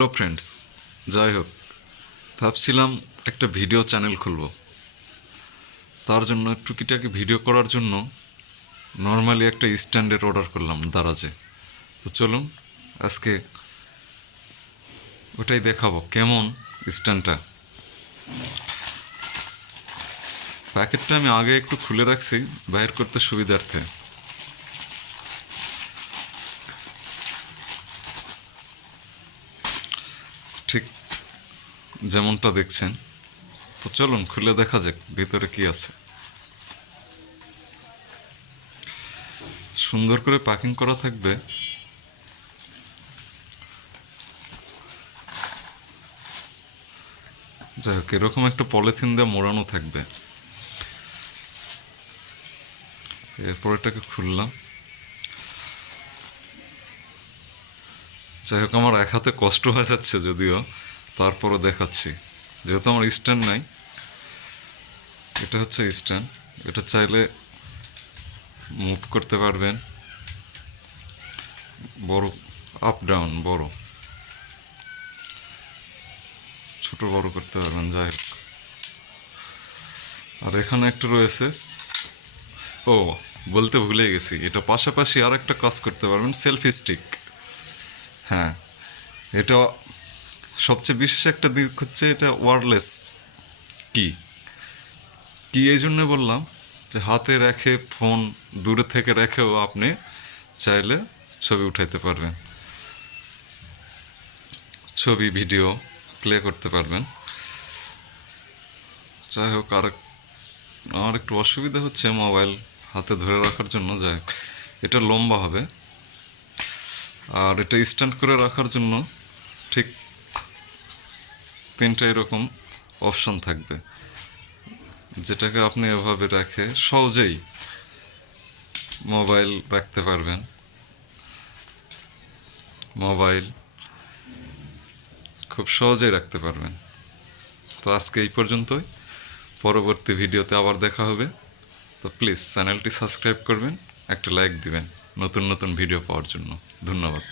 Hello friends, যাই হোক, ভাবছিলাম একটা ভিডিও চ্যানেল খুলব। তার জন্য টুকিটাকি ভিডিও করার জন্য নর্মালি একটা স্ট্যান্ডের অর্ডার করলাম দারাজে। তো চলুন আজকে ওটাই দেখাবো কেমন স্ট্যান্ডটা। প্যাকেটটা আমি আগে একটু খুলে রাখছি বাইর করতে সুবিধার্থে। ঠিক যেমনটা দেখছেন। তো চলুন খুলে দেখা যাক ভেতরে কি আছে। সুন্দর করে প্যাকিং করা থাকবে। যাই হোক, এরকম একটা পলিথিন দিয়ে মোড়ানো থাকবে। এরপর এটাকে খুললাম। যাই হোক, আমার এক হাতে কষ্ট হয়ে যাচ্ছে যদিও, তারপরও দেখাচ্ছি। যেহেতু আমার স্ট্যান্ড নাই, এটা হচ্ছে স্ট্যান্ড। এটা চাইলে মুভ করতে পারবেন, বড় আপ ডাউন, বড় ছোট বড় করতে পারবেন। যাই হোক, আর এখানে একটা রয়েছে। ও, বলতে ভুলে গেছি, এটা পাশাপাশি আর একটা কাজ করতে পারবেন, সেলফি স্টিক। হ্যাঁ, এটা সবচেয়ে বিশেষ একটা দিক হচ্ছে এটা ওয়্যারলেস কি। কি এই জন্য বললাম যে হাতে রেখে ফোন দূরে থেকে রেখেও আপনি চাইলে ছবি উঠাইতে পারবেন, ছবি ভিডিও প্লে করতে পারবেন। যাই হোক, আমার একটু অসুবিধা হচ্ছে মোবাইল হাতে ধরে রাখার জন্য। যাই হোক, এটা লম্বা হবে, আর এটা স্ট্যান্ড করে রাখার জন্য ঠিক তিনটা এরকম অপশন থাকবে, যেটাকে আপনি এভাবে রেখে সহজেই মোবাইল রাখতে পারবেন। মোবাইল খুব সহজেই রাখতে পারবেন। তো আজকে এই পর্যন্তই। পরবর্তী ভিডিওতে আবার দেখা হবে। তো প্লিজ চ্যানেলটি সাবস্ক্রাইব করবেন, একটা লাইক দিবেন নতুন নতুন ভিডিও পাওয়ার জন্য। ধন্যবাদ।